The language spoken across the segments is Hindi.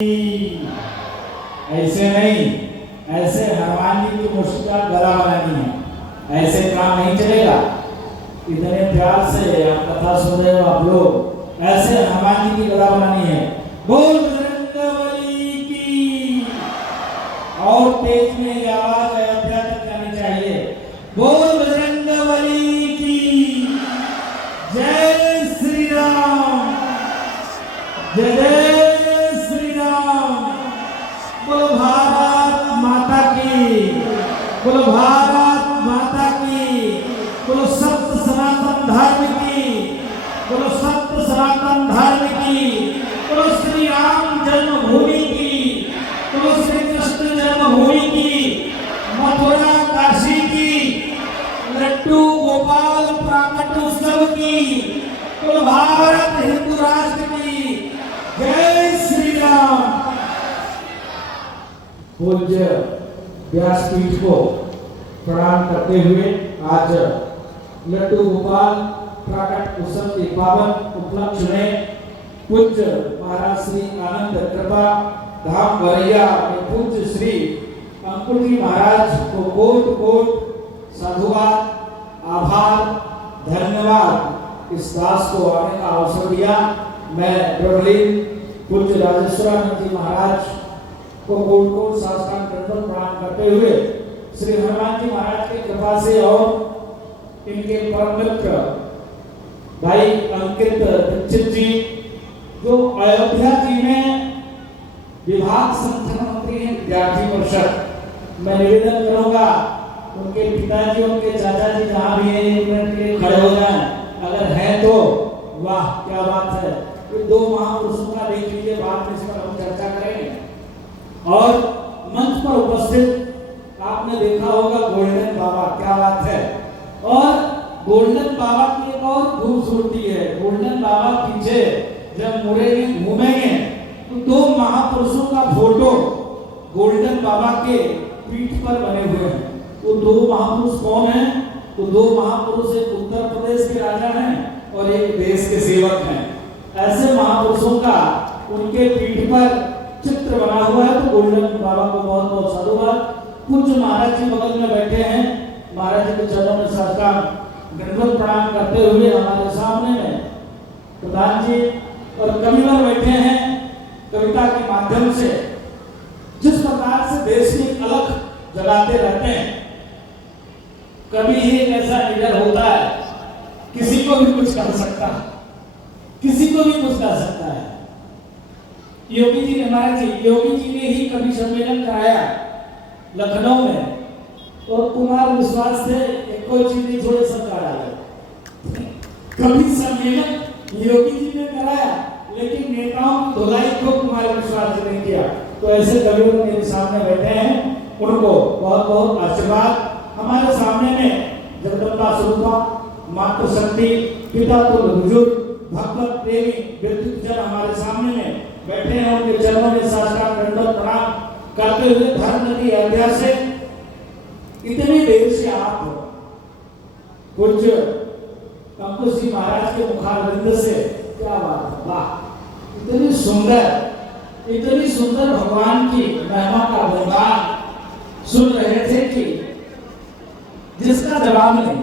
ऐसे नहीं, ऐसे हनुमान जी की मुश्किल का गला बनानी है, ऐसे काम नहीं चलेगा। इतने प्यार से आप कथा सुन रहे हो आप लोग, ऐसे हनुमान जी की गला बनानी है। बोल बजरंगबली की। और तेज में ये आवाज अयोध्या तक जानी चाहिए। बोल बजरंगबली की जय श्री राम, जय श्री राम। बोलो भारत माता की, बोलो भारत माता की, बोलो सत्य सनातन धर्म की, बोलो सत्य सनातन धर्म की, बोलो श्री राम जन्मभूमि की, बोलो श्री कृष्ण जन्मभूमि की, मथुरा काशी की, लड्डू गोपाल प्राकट उत्सव की, बोलो भारत हिंदू राष्ट्र की जय श्री राम। पूज्य व्यासपीठ को प्रणाम करते हुए आज लड्डू गोपाल प्राकट उत्सव के पावन उपलक्ष्य में पूज्य महाराज श्री आनंद कृपा धाम वरैया में पूज्य श्री अंकुर जी महाराज को कोट कोट साधुवाद, आभार, धन्यवाद। इस दास को आने का अवसर दिया। मैं प्रबलीन पूज्य राजेश्वरानंद जी महाराज को कोट कोट साष्टांग दंडवत प्रणाम करते हुए श्री हनुमान जी महाराज की कृपा से और इनके परम मित्र भाई अंकित दीक्षित जी जो अयोध्या जी में विभाग संगठन मंत्री हैं विद्यार्थी परिषद, मैं निवेदन करूंगा उनके पिताजी उनके चाचा जी जहाँ भी हैं एक मिनट के लिए खड़े हो जाएं, अगर हैं तो। वाह क्या बात है। ये दो महापुरुषों का देख लीजिए, बाद में इस पर हम चर्चा करेंगे। और मंच पर उपस्थित आपने देखा होगा गोल्डन बाबा, क्या बात है। और गोल्डन बाबा की एक और खूबसूरती है, गोल्डन बाबा पीछे जब मुरे में घूमेंगे तो दो महापुरुषों का फोटो गोल्डन बाबा के पीठ पर बने हुए हैं। वो दो महापुरुष कौन हैं? तो दो महापुरुष एक उत्तर प्रदेश के राजा हैं और एक देश के सेवक हैं। ऐसे महापुरुषों का उनके पीठ पर चित्र बना हुआ है, तो गोल्डन बाबा को बहुत बहुत साधुवाद। कुछ महाराज जी बगल में बैठे हैं, महाराज जी के चरणों में साष्टांग दंडवत प्रणाम करते हुए हमारे सामने में प्रधान जी और कविवर बैठे हैं। कविता के माध्यम से जिस प्रकार से देश की अलग जलाते रहते हैं, कभी ही एक ऐसा लीडर होता है किसी को भी कुछ कर सकता है, किसी को भी कुछ कर सकता है। योगी जी ने, महाराज जी योगी जी ने ही कभी सम्मेलन कराया लखनऊ में, और कुमार विश्वास से कोई चीज नहीं थोड़े सरकार डाले। कभी सम्मेलन योगी जी ने कराया, लेकिन नेताओं की धुलाई को कुमार विश्वास ने नहीं किया। तो ऐसे कवि मेरे सामने बैठे हैं, उनको बहुत बहुत आशीर्वाद। हमारे सामने में जगदम्बा स्वरूपा मातृशक्ति पिता तुल्य बुजुर्ग भगवत प्रेमी व्यक्तिजन हमारे सामने में बैठे हैं। उनके चरणों में साष्टांग दंडवत प्रणाम करते हुए धर्म नदी अयोध्या से इतनी देर से आप पूज्य अंकुश जी महाराज के मुखारविंद से, क्या बात है, वाह, इतनी सुंदर भगवान की महिमा का गुणगान सुन रहे थे कि जिसका जवाब नहीं।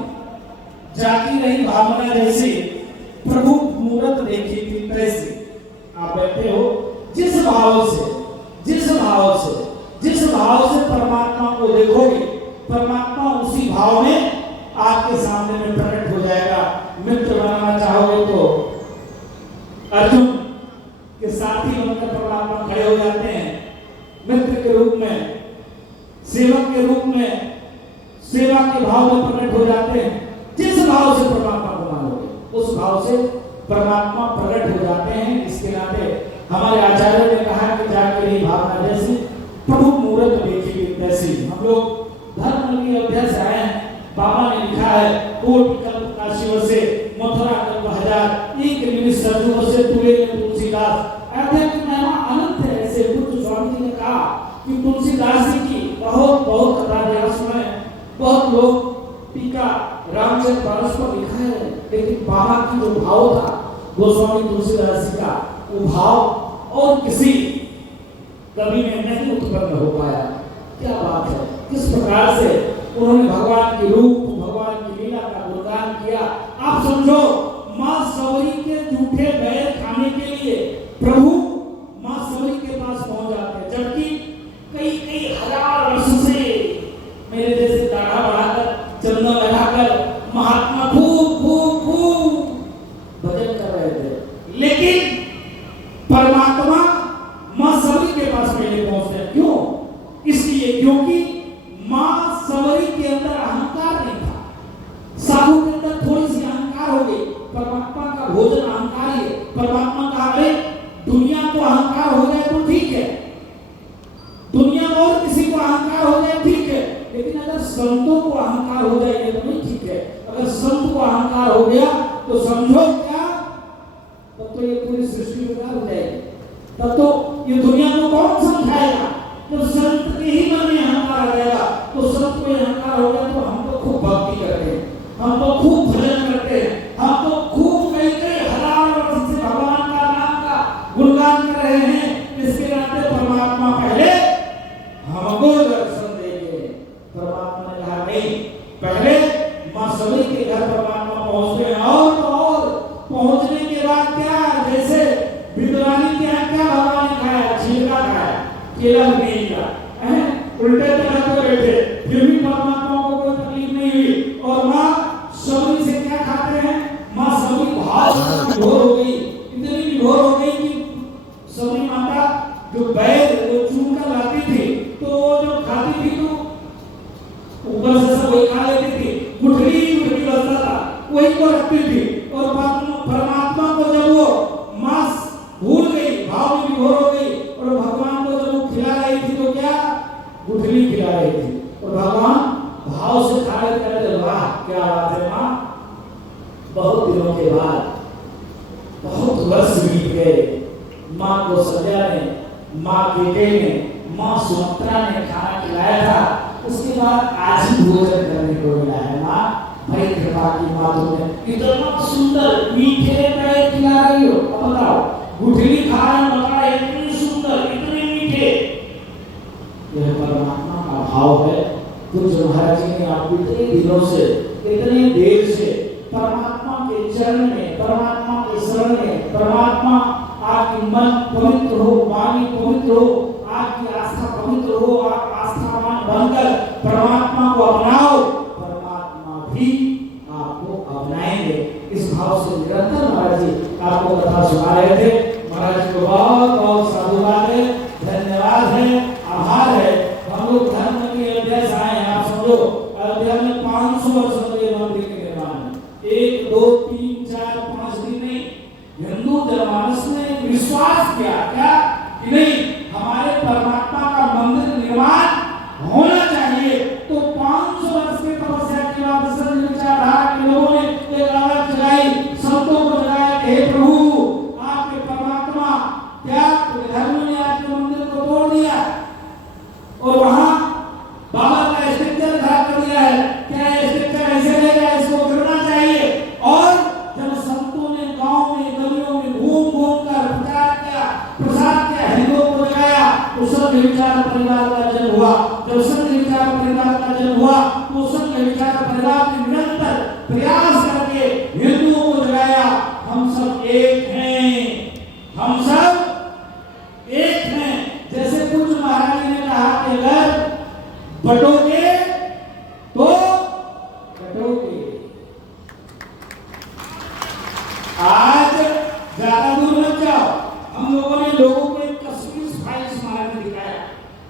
जाती रही भावना जैसी प्रभु मूरत देखी थी तैसी। आप बैठे हो, जिस भाव से परमात्मा को देखोगे, परमात्मा उसी भाव में आपके सामने में प्रकट हो जाएगा। मित्र बनाना चाहोगे तो अर्जुन के साथी बनकर परमात्मा खड़े हो जाते हैं, मित्र के रूप में, सेवक के रूप में, सेवा के भाव में प्रकट हो जाते हैं। जिस भाव से परमात्मा को मानोगे उस भाव से परमात्मा प्रकट हो जाते हैं। इसके नाते हमारे आचार्यों ने कहा कि जाके रही भावना जैसी प्रभु मूरत देखी तैसी। हम लोग धर्म की अयोध्या से आए हैं। बाबा ने लिखा है, कोटि कल्प काशियों से मथुरा कल्प हजार, एक निमिष सज्जुओं से तुले तुलसीदास। अयोध्या की महिमा अनंत है। ऐसे पूज्य स्वामी जी ने कहा कि तुलसीदास जी की बहुत कथा सुने, बहुत लोग टीका रामचंद्र मानस पर लिखा है, लेकिन बाबा की जो भाव था गोस्वामी तुलसीदास जी का, वो भाव और किसी कभी में नहीं उत्पन्न हो पाया। क्या बात है, किस प्रकार से उन्होंने भगवान की रूप, भगवान की लीला का गुणगान किया। आप समझो, मां सवरी के जूठे बैर खाने के लिए प्रभु मां सवरी के पास पहुंच जाते हैं, जबकि कई कई हजार वर्ष से मेरे जैसे दाढ़ा बढ़ाकर, चंदन लगाकर महात्मा खूब खूब खूब भजन कर रहे थे, लेकिन परमात्मा मां सवरी के पास पहले पहुंचते हैं। क्यों? इसलिए क्योंकि मां सवरी के अंदर अहंकार नहीं था। साधु के अंदर थोड़ी सी अहंकार हो गई। परमात्मा का भोजन अहंकार है। परमात्मा कहा, अरे दुनिया को अहंकार हो जाए तो ठीक है, दुनिया में और किसी को अहंकार हो जाए ठीक है, लेकिन अगर संतों को अहंकार हो जाए तो नहीं ठीक है। अगर संत को अहंकार हो गया तो समझो क्या, तब तो ये पूरी सृष्टि बेकार हो जाएगी। तब तो ये दुनिया को कौन समझाएगा? तो संत के ही मन में अहंकार आ जाएगा। तो संत को अहंकार हो गया तो हम तो खूब भक्ति करते हैं, हम तो खूब भजन करते हैं, हम तो खूब कई कई हजार वर्ष से भगवान का नाम का गुणगान कर रहे हैं। इसके नाते परमात्मा पहले हमको दर्शन देंगे। परमात्मा ने कहा नहीं, पहले मां सवरी के घर परमात्मा पहुंचते हैं, और पहुंचने के बाद क्या, जैसे विद्वानी के यहाँ क्या भगवान ने खाया, छिलका खाया, केला नहीं खाया, उल्टे तरह को बैठे, फिर भी परमात्मा को कोई तकलीफ नहीं हुई। और मां सवरी से क्या खाते हैं? मां सवरी भाव विभोर हो गई, इतनी विभोर हो गई कि सवरी माता जो बैर वो चून कर लाती थी, तो वो जो खाती थी तो ऊपर से सब वही खा लेती थी, गुठली गुठली बचता था वही को रखती थी। और परमात्मा को जब वो मांस भूल गई, भाव में विभोर हो गई, और भगवान को जब वो खिला रही थी तो क्या, गुठली खिला रही थी, और भगवान भाव से खा रहे थे। वाह क्या बात है मां, बहुत दिनों के बाद, बहुत वर्ष बीत गए, मां को सजा ने, मां बेटे ने, मां सुमित्रा ने खाना खिलाया था, उसके बाद आज ही भोजन करने को मिला है। मां बड़ी कृपा की, मां तुमने इतना सुंदर मीठे पैर खिला रही हो। अब बताओ, गुठली खा रहे हो, बताओ इतनी सुंदर, इतने मीठे, यह परमात्मा का भाव है। पूज्य महाराज जी ने आपको इतने दिनों से, इतने देर से परमात्मा के चरण में, परमात्मा के शरण में, परमात्मा आपकी मन पवित्र हो, वाणी पवित्र हो, आपकी आस्था पवित्र हो, आप आस्थावान बनकर परमात्मा को अपनाओ, परमात्मा भी आपको अपनाएंगे। इस भाव से निरंतर महाराज जी आपको कथा सुना रहे थे। महाराज जी को बहुत बहुत साधुवाद है, धन्यवाद है, आभार है। हम लोग धर्म की अयोध्या से आए हैं। आप समझो, अयोध्या में 500 वर्ष पहले मंदिर के निर्माण है, 1 2 3 4 5 दिन नहीं। हिंदू जनमानस ने विश्वास किया क्या कि नहीं, हमारे परमात्मा का मंदिर निर्माण होना चाहिए। तो 500 वर्ष की तपस्या के बाद विचारधारा के लोगों ने एक आवाज जगाई, संतों को जगाया कि हे प्रभु, आपके परमात्मा क्या धर्म ने आपके मंदिर को तोड़ दिया और वहां बाबा का स्ट्रक्चर खड़ा कर दिया है, क्या स्ट्रक्चर ऐसे रहेगा, इसको करना चाहिए। और जब संतों ने गांव में, गलियों में घूम घूम कर प्रचार किया, हिंदुओं को जगाया, तो संघ विचार परिवार का जन्म हुआ। जब संघ विचार परिवार का जन्म हुआ तो संघ विचार परिवार ने निरंतर प्रयास करके हिंदुओं को जगाया। हम सब एक हैं, हम सब एक हैं। जैसे पूज्य महाराज जी ने कहा कि अगर बटोगे तो कटोगे। आज ज्यादा दूर मत जाओ, हम लोगों ने लोगों को एक कश्मीर फाइल्स महाराज ने दिखाया,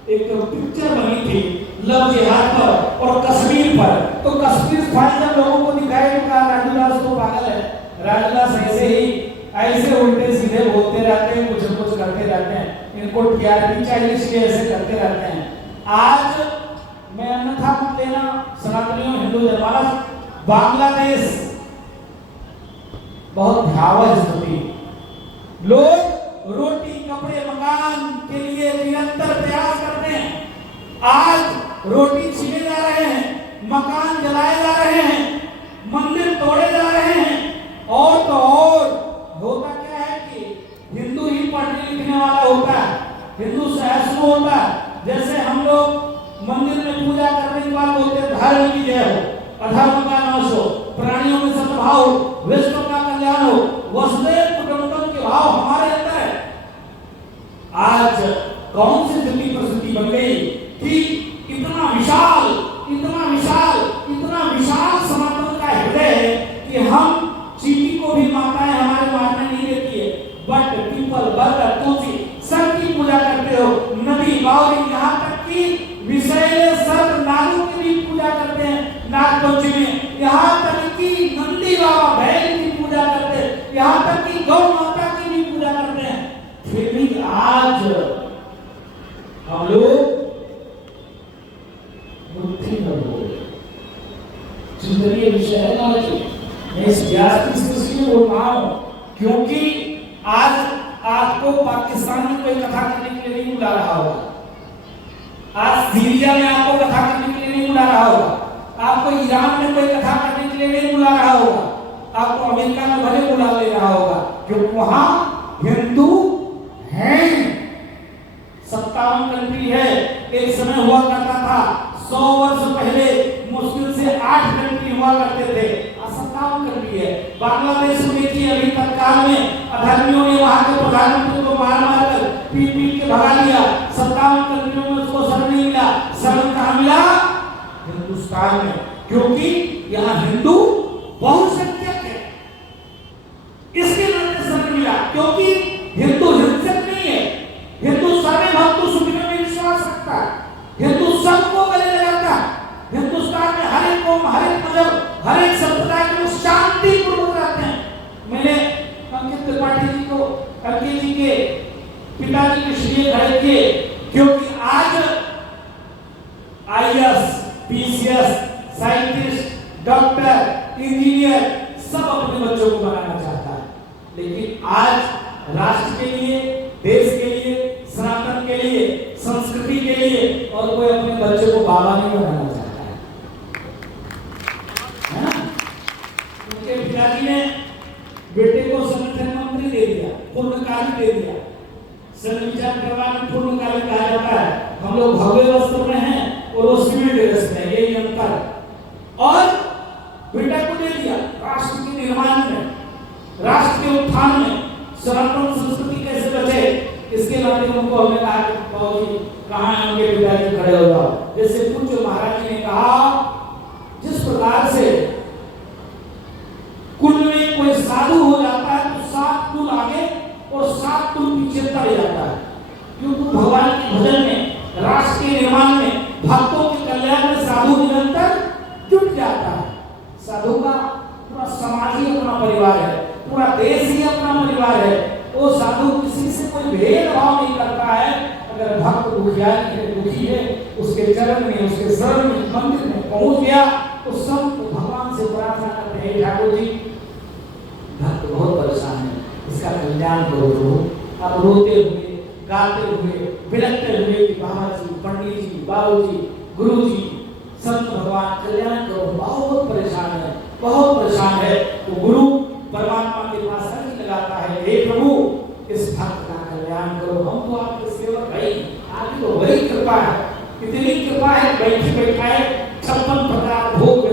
एक पिक्चर बनी थी लव जिहाद पर और कश्मीर पर। तो कश्मीर फाइल जब लोगों को दिखाई, कहा राजूदास तो पागल है, राजूदास ऐसे उल्टे सीधे बोलते रहते हैं, कुछ करते रहते हैं, इनको टीआरपी चाहिए इसलिए ऐसे करते रहते हैं। आज मैं अन्यथा मत लेना, सनातनियों, हिंदू जनमानस, बांग्लादेश बहुत भयावह स्थिति, लोग रोटी, कपड़े, मकान के लिए निरंतर प्रयास करते हैं। आज रोटी छीने जा रहे हैं, मकान जलाए जा रहे हैं, मंदिर तोड़े जा रहे हैं। और तो और होता क्या है कि हिंदू ही पढ़ने लिखने वाला होता है, हिंदू सहिष्णु होता है। जैसे हम लोग मंदिर में पूजा करने के बाद बोलते हैं धर्म की जय हो, अधर्म का नाश हो, प्राणियों में सद्भाव हो, विश्व का कल्याण हो, वसुदेव कुटुंबकम के भाव हमारे अंदर है। आज कौन सी दिल्ली परिस्थिति बन गई कि इतना विशाल इतना विशाल इतना विशाल सनातन का हृदय है कि हम चींटी को भी माताएं हमारे मारने नहीं देती है, बट पीपल बरगद तुलसी सब की पूजा करते हो, नदी बावली यहाँ तक कि विषैले सर्प नागों की भी पूजा करते हैं नागपंचमी में, यहाँ तक कि नंदी बाबा बैल की पूजा करते हैं, यहाँ तक कि गौ माता की भी पूजा करते हैं। फिर भी आज हम लोग बुद्धि न बोले चिंतनीय विषय है ना। मैं इस व्यास की स्थिति में बोल रहा हूं क्योंकि आज आपको पाकिस्तान में कोई कथा करने के लिए नहीं बुला रहा होगा, आज सीरिया में आपको कथा करने के लिए नहीं बुला रहा होगा, आपको ईरान में कोई कथा करने के लिए नहीं बुला रहा होगा, आपको अमेरिका में भले बुला ले रहा होगा क्योंकि वहां हिंदू हैं। 57 कंट्री है, एक समय हुआ करता था 100 वर्ष पहले मुश्किल से 8 कंट्री हुआ करते थे, 57 कंट्री है। बांग्लादेश में देखिए अभी तत्काल में अधर्मियों ने वहां के प्रधानमंत्री को मार मार कर पीट के भगा दिया। 57 कंट्रियों में उसको शरण नहीं मिला, शरण कहां मिला? हिंदुस्तान में, क्योंकि यहाँ हिंदू बहुसंख्यक है, इसके नाते शरण मिला। क्योंकि हिंदू हिंसक नहीं है, हिंदू सर्वे भक्तु सुखिनों में विश्वास रखता है, हिंदू सबको गले लगाता है। हिंदुस्तान में हर एक कौम, हर एक मजहब, हर एक संप्रदाय के लोग शांति पूर्वक रहते हैं। मैंने अंकित त्रिपाठी जी को, अंकित जी के पिताजी के श्रेय खड़े किए क्योंकि आज IAS, PCS, scientist, doctor, engineer सब अपने बच्चों को बनाना चाहता है, लेकिन आज राष्ट्र के लिए, देश के लिए, सनातन के लिए, संस्कृति के लिए और कोई अपने बच्चे को बाबा नहीं बनाना चाहता है ना? उनके पिताजी ने बेटे को संगठन मंत्री दे दिया, पूर्णकालिक दे दिया। संविधान प्रमाण पूर्णकालिक कहा जाता है, हम लोग भव्य वस्त्र में हैं और वो सिविल ड्रेस में, यही अंतर। और बेटा को दे दिया राष्ट्र के निर्माण में, राष्ट्र के उत्थान में, सनातन संस्कृति कैसे बचे, इसके नाते उनको हमने कहा कि बाबूजी कहाँ है उनके पिताजी, खड़े हो जाओ। जैसे पूज्य महाराज जी ने कहा, जिस प्रकार से कुल में कोई साधु हो जाता है तो 7 कुल आगे और 7 कुल पीछे चढ़ जाता है, क्योंकि भगवान के भजन में, राष्ट्र के निर्माण में, भक्तों के कल्याण में साधु निरंतर जुट जाता है। साधु का पूरा समाज ही अपना परिवार है, पूरा देश ही अपना परिवार है। वो साधु किसी से कोई भेदभाव नहीं करता है। अगर भक्त दुखी है, उसके चरण में, उसके शरण में, मंदिर में पहुंच गया तो सब भगवान से प्रार्थना करते हैं, ठाकुर जी भक्त बहुत परेशान है, इसका कल्याण करो प्रभु। आप रोते हुए, गाते हुए, बिलखते हुए कि बाबा जी, पंडित जी, बाबू जी, गुरु जी, संत भगवान कल्याण करो, बहुत परेशान है, बहुत परेशान है। तो गुरु परमात्मा के पास अर्जी लगाता है, हे प्रभु इस भक्त का कल्याण करो, हम तो आपके सेवक भाई, आपकी तो बड़ी कृपा है, इतनी कृपा है, बैठे बैठाए 56 प्रकार भोग